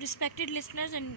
Respected listeners and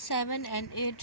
7 and 8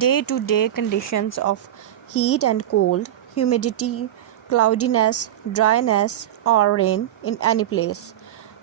day-to-day conditions of heat and cold, humidity, cloudiness, dryness or rain in any place.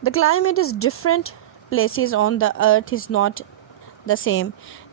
The climate is different places on the earth is not the same.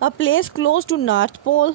A place close to North Pole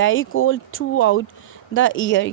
very cold throughout the year.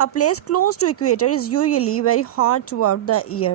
A place close to equator is usually very hot throughout the year.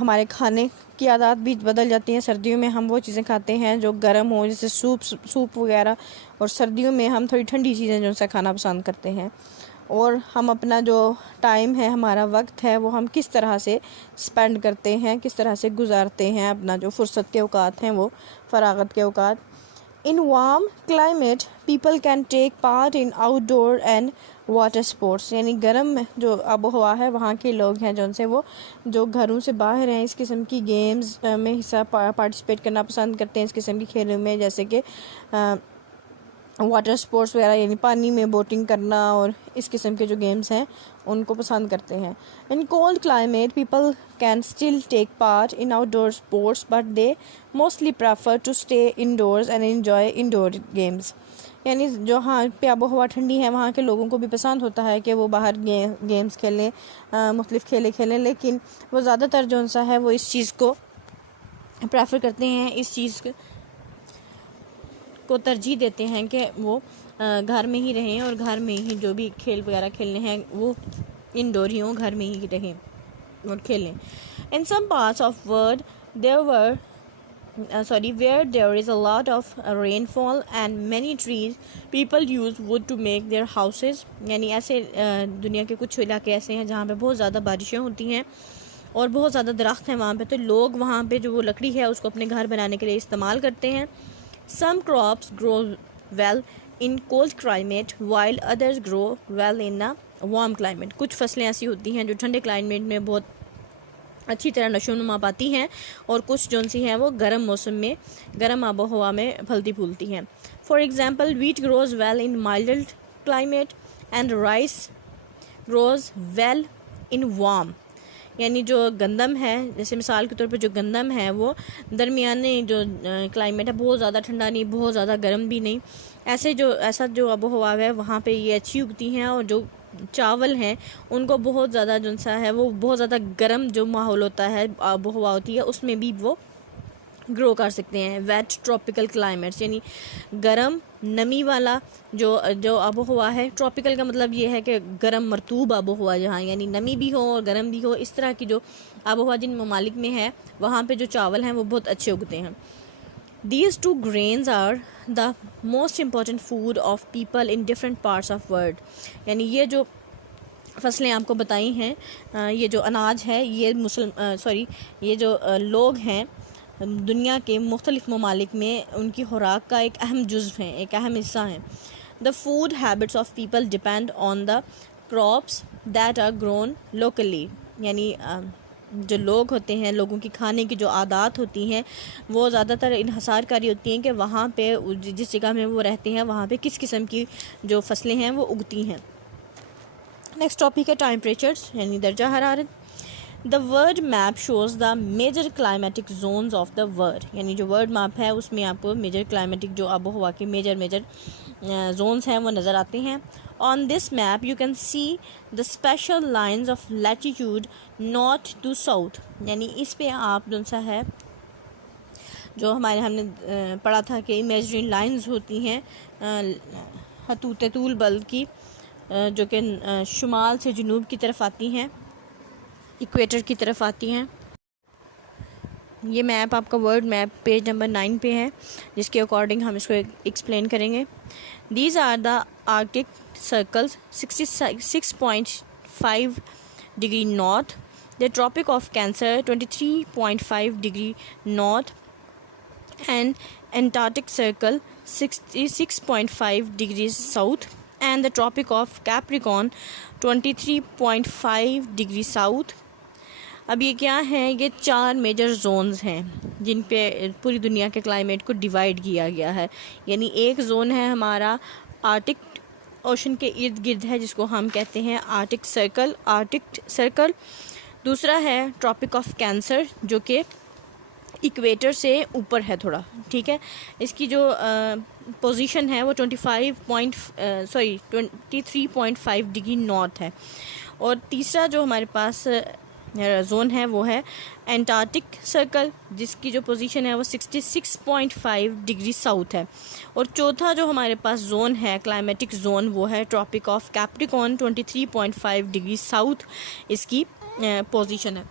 ہمارے کھانے کی عادات بھی بدل جاتی ہیں. سردیوں میں ہم وہ چیزیں کھاتے ہیں جو گرم ہوں، جیسے سوپ وغیرہ، اور سردیوں میں ہم تھوڑی ٹھنڈی چیزیں جو سے کھانا پسند کرتے ہیں. اور ہم اپنا جو ٹائم ہے، ہمارا وقت ہے، وہ ہم کس طرح سے سپینڈ کرتے ہیں، کس طرح سے گزارتے ہیں اپنا جو فرصت کے اوقات ہیں، وہ فراغت کے اوقات. In warm climate, people can take part in outdoor and water sports. یعنی گرم جو آب و ہوا ہے وہاں کے لوگ ہیں جن سے وہ جو گھروں سے باہر ہیں، اس قسم کی گیمز میں حصہ پارٹیسپیٹ کرنا پسند کرتے ہیں، اس قسم کی کھیلوں میں، جیسے کہ واٹر سپورٹس وغیرہ، یعنی پانی میں بوٹنگ کرنا، اور اس قسم کے جو گیمز ہیں ان کو پسند کرتے ہیں. In cold climate, people can still take part in outdoor sports, but they mostly prefer to stay indoors and enjoy indoor games. یعنی جو ہاں پہ آب و ہوا ٹھنڈی ہے وہاں کے لوگوں کو بھی پسند ہوتا ہے کہ وہ باہر گیمز کھیلیں، مختلف کھیلیں کھیلیں، لیکن وہ زیادہ تر جو سا ہے وہ اس چیز کو پریفر کرتے ہیں، اس چیز کو ترجیح دیتے ہیں کہ وہ گھر میں ہی رہیں، اور گھر میں ہی جو بھی کھیل وغیرہ کھیلنے ہیں وہ انڈور ہی ہوں، گھر میں ہی رہیں اور کھیلیں. In some parts of world where there is a lot of rainfall and many trees, people use wood to make their houses. یعنی ایسے دنیا کے کچھ علاقے ایسے ہیں جہاں پہ بہت زیادہ بارشیں ہوتی ہیں اور بہت زیادہ درخت ہیں وہاں پہ، تو لوگ وہاں پہ جو وہ لکڑی ہے اس کو اپنے گھر بنانے کے لیے استعمال کرتے ہیں. Some crops grow well in cold climate while others grow well in a warm climate. کچھ فصلیں ایسی ہوتی ہیں جو ٹھنڈے کلائمیٹ میں بہت اچھی طرح نشو و نما پاتی ہیں، اور کچھ جون سی ہیں وہ گرم موسم میں، گرم آب و ہوا میں پھلتی پھولتی ہیں. For example, wheat grows well in mild climate and rice grows well in warm. یعنی جو گندم ہے، جیسے مثال کے طور پہ جو گندم ہے وہ درمیانے جو کلائمیٹ ہے، بہت زیادہ ٹھنڈا نہیں، بہت زیادہ گرم بھی نہیں، ایسا جو آب و ہوا ہے وہاں پہ یہ اچھی اگتی ہیں. اور جو چاول ہیں ان کو بہت زیادہ جو سا ہے وہ بہت زیادہ گرم جو ماحول ہوتا ہے، آب و ہوا ہوتی ہے، اس میں بھی وہ گرو کر سکتے ہیں. ویٹ ٹراپیکل کلائمیٹس، یعنی گرم نمی والا جو آب و ہوا ہے. ٹراپیکل کا مطلب یہ ہے کہ گرم مرطوب آب و ہوا، جہاں یعنی نمی بھی ہو اور گرم بھی ہو، اس طرح کی جو آب و ہوا جن ممالک میں ہے وہاں پہ جو چاول ہیں وہ بہت اچھے اگتے ہیں. These two grains are the most important food of people in different parts of world. یعنی یہ جو فصلیں آپ کو بتائی ہیں، یہ جو اناج ہے، یہ جو لوگ ہیں دنیا کے مختلف ممالک میں ان کی خوراک کا ایک اہم جزو ہیں، ایک اہم حصہ ہیں. The food habits of people depend on the crops that are grown locally. یعنی جو لوگ ہوتے ہیں، لوگوں کی کھانے کی جو عادات ہوتی ہیں وہ زیادہ تر انحصار کاری ہوتی ہیں کہ وہاں پہ جس جگہ میں وہ رہتے ہیں وہاں پہ کس قسم کی جو فصلیں ہیں وہ اگتی ہیں. نیکسٹ ٹاپک ہے ٹیمپریچرز، یعنی درجہ حرارت. The world map shows the major climatic zones of the world. یعنی جو ورلڈ میپ ہے اس میں آپ کو میجر کلائمیٹک جو آب و ہوا کے میجر زونز ہیں وہ نظر آتے ہیں. On this map you can see the special lines of latitude north to south. یعنی اس پہ آپ جو سا ہے جو ہم نے پڑھا تھا کہ امیجنری لائنز ہوتی ہیں خطوط طول بل کی، جو کہ شمال سے جنوب کی طرف آتی ہیں، ایکویٹر کی طرف آتی ہیں. یہ میپ آپ کا ورڈ میپ پیج نمبر 9 پہ ہے، جس کے اکارڈنگ ہم اس کو ایکسپلین کریں گے. These are the arctic circles 66.5 degree north, the tropic of cancer 23.5 degree north, and antarctic circle 66.5 degree south, and the tropic of capricorn 23.5 degree south. اب یہ کیا ہیں؟ یہ 4 میجر زونز ہیں جن پہ پوری دنیا کے کلائمیٹ کو ڈیوائیڈ کیا گیا ہے. یعنی ایک زون ہے ہمارا آرکٹک اوشن کے ارد گرد ہے، جس کو ہم کہتے ہیں آرکٹک سرکل. دوسرا ہے ٹراپک آف کینسر جو کہ ایکویٹر سے اوپر ہے تھوڑا، ٹھیک ہے. اس کی جو پوزیشن ہے وہ 23.5 ڈگری نارتھ ہے. اور تیسرا جو ہمارے پاس زون ہے وہ ہے انٹارکٹک سرکل، جس کی جو پوزیشن ہے وہ 66.5 ڈگری ساؤتھ ہے. اور چوتھا جو ہمارے پاس زون ہے کلائمیٹک زون وہ ہے tropic of capricorn 23.5 degree south اس کی پوزیشن ہے.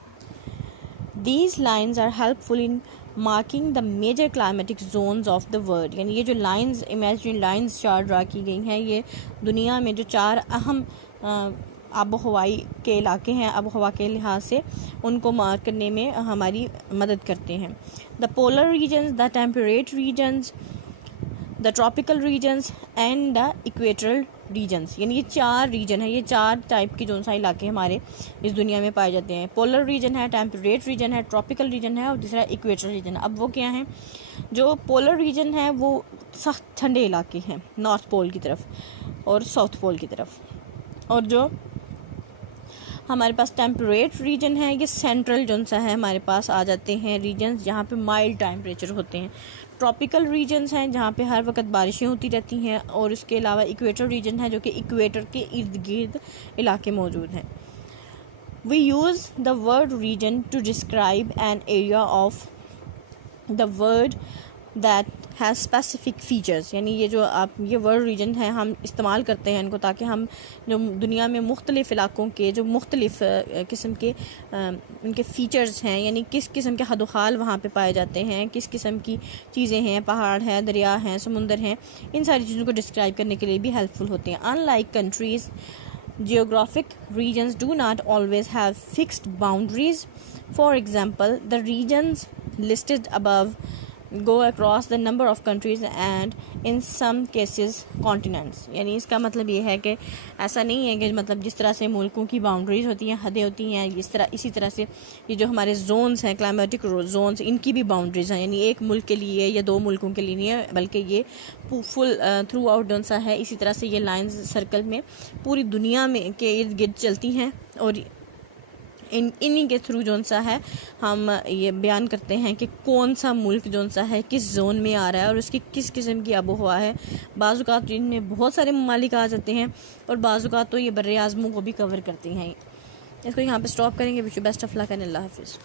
These lines are helpful in marking the major climatic zones of the world. یعنی یہ جو لائنز امیجنری لائنز چارٹ ڈرا کی گئی ہیں یہ دنیا میں جو 4 اہم آب و ہوائی کے علاقے ہیں آب و ہوا کے لحاظ سے ان کو مارک کرنے میں ہماری مدد کرتے ہیں. The polar regions, the temperate regions, the tropical regions and the equatorial regions. یعنی یہ 4 ریجن ہیں, یہ 4 ٹائپ کے جو سا علاقے ہمارے اس دنیا میں پائے جاتے ہیں. پولر ریجن ہے, ٹیمپریٹ ریجن ہے, ٹراپیکل ریجن ہے اور دوسرا ایکویٹرل ریجن ہے. اب وہ کیا ہیں؟ جو پولر ریجن ہے وہ سخت ٹھنڈے علاقے ہیں نارتھ پول کی طرف اور ساؤتھ پول کی طرف, اور جو ہمارے پاس ٹیمپریٹ ریجن ہے یہ سینٹرل جو سا ہے ہمارے پاس آ جاتے ہیں ریجنز جہاں پہ مائلڈ ٹیمپریچر ہوتے ہیں. ٹراپیکل ریجنز ہیں جہاں پہ ہر وقت بارشیں ہوتی رہتی ہیں, اور اس کے علاوہ ایکویٹر ریجن ہے جو کہ ایکویٹر کے ارد گرد علاقے موجود ہیں. We use the word region to describe an area of the world that has specific features. یعنی یہ جو یہ ورڈ ریجن ہے ہم استعمال کرتے ہیں ان کو تاکہ ہم جو دنیا میں مختلف علاقوں کے جو مختلف قسم کے ان کے فیچرز ہیں, یعنی کس قسم کے حد و خال وہاں پہ پائے جاتے ہیں, کس قسم کی چیزیں ہیں, پہاڑ ہیں, دریا ہیں, سمندر ہیں, ان ساری چیزوں کو ڈسکرائب کرنے کے لیے بھی ہیلپ فل ہوتے ہیں. In like countries, geographic regions do not always have fixed boundaries. For example, the regions listed above go across the number of countries and in some cases continents. یعنی اس کا مطلب یہ ہے کہ ایسا نہیں ہے کہ مطلب جس طرح سے ملکوں کی باؤنڈریز ہوتی ہیں, حدیں ہوتی ہیں, اسی طرح سے یہ جو ہمارے زونز ہیں کلائمیٹک زونز ان کی بھی باؤنڈریز ہیں. یعنی ایک ملک کے لیے یا 2 ملکوں کے لیے نہیں ہے بلکہ یہ فل تھرو آؤٹ ڈون سا ہے. اسی طرح سے یہ لائنز سرکل میں پوری دنیا میں کے ارد گرد چلتی ہیں, اور انہی کے تھرو جون سا ہے ہم یہ بیان کرتے ہیں کہ کون سا ملک جون سا ہے کس زون میں آ رہا ہے اور اس کی کس قسم کی آب و ہوا ہے. بعض اوقات ان میں بہت سارے ممالک آ جاتے ہیں اور بعض اوقات تو یہ بر اعظموں کو بھی کور کرتی ہیں. اس کو یہاں پہ سٹاپ کریں گے. Wish you best of luck and اللہ حافظ.